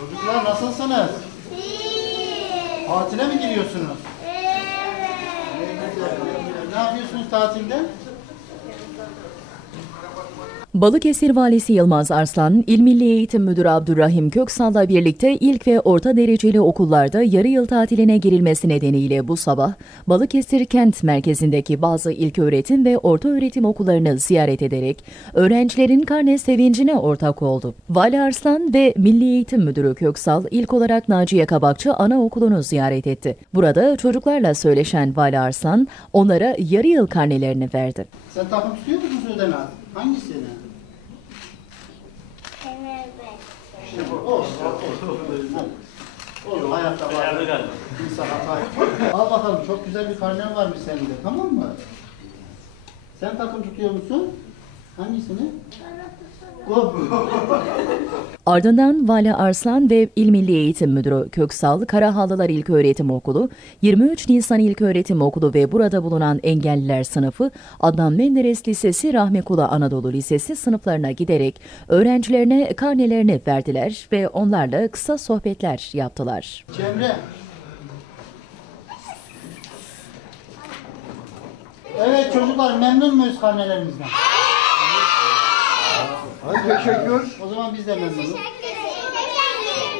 Çocuklar nasılsınız? Tatile mi giriyorsunuz? Ne yapıyorsunuz tatilde? Balıkesir Valisi Yılmaz Arslan, İl Milli Eğitim Müdürü Abdurrahim Köksal'la birlikte ilk ve orta dereceli okullarda yarı yıl tatiline girilmesi nedeniyle bu sabah Balıkesir kent merkezindeki bazı ilköğretim ve orta öğretim okullarını ziyaret ederek öğrencilerin karne sevincine ortak oldu. Vali Arslan ve Milli Eğitim Müdürü Köksal ilk olarak Naciye Kabakçı Anaokulu'nu ziyaret etti. Burada çocuklarla söyleşen Vali Arslan onlara yarı yıl karnelerini verdi. Sen takım tutuyor musun Sudan abi? Hangisini? İşte bu. O. Olur. Olur. Hayatta var. İnsan hata yapar. Al bakalım çok güzel bir karnen varmış sende. Tamam mı? Sen takım tutuyor musun? Hangisini? O. Ardından Vali Arslan ve İl Milli Eğitim Müdürü Köksal, Karahalılar İlköğretim Okulu, 23 Nisan İlköğretim Okulu ve burada bulunan engelliler sınıfı Adnan Menderes Lisesi Rahmekula Anadolu Lisesi sınıflarına giderek öğrencilerine karnelerini verdiler ve onlarla kısa sohbetler yaptılar. Cemre. Evet çocuklar memnun muyuz karnelerimizden? Hadi teşekkür. O zaman biz de memnunuz.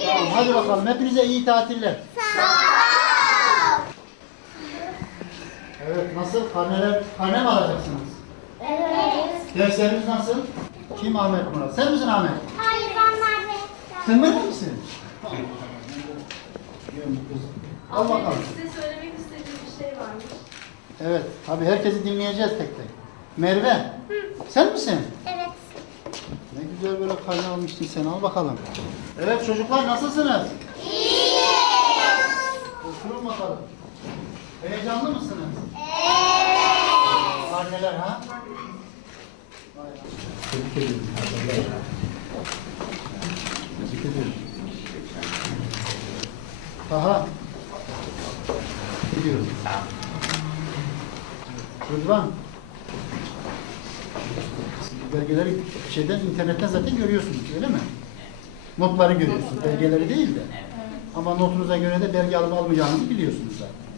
Tamam hadi bakalım hepinize iyi tatiller. Evet nasıl? Karneler, karne mi alacaksınız? Dersleriniz nasıl? Kim Ahmet Murat? Sen misin Ahmet? Sen benim misin? Al bakalım. Size söylemek istediğim bir şey varmış. Evet, tabii herkesi dinleyeceğiz tek tek. Merve, sen misin? Evet. Güzel böyle karne almıştın sen, al bakalım. Evet çocuklar nasılsınız? İyiyiz. Oturun bakalım. Heyecanlı mısınız? Evet. Karneler ha? Tebrik ederim. Tebrik ederim. Aha. Gidiyoruz. Rıdvan. Belgeleri şeyden internetten zaten görüyorsunuz öyle mi? Notları görüyorsunuz. Belgeleri değil de. Ama notunuza göre de belge alıp almayacağınızı biliyorsunuz zaten.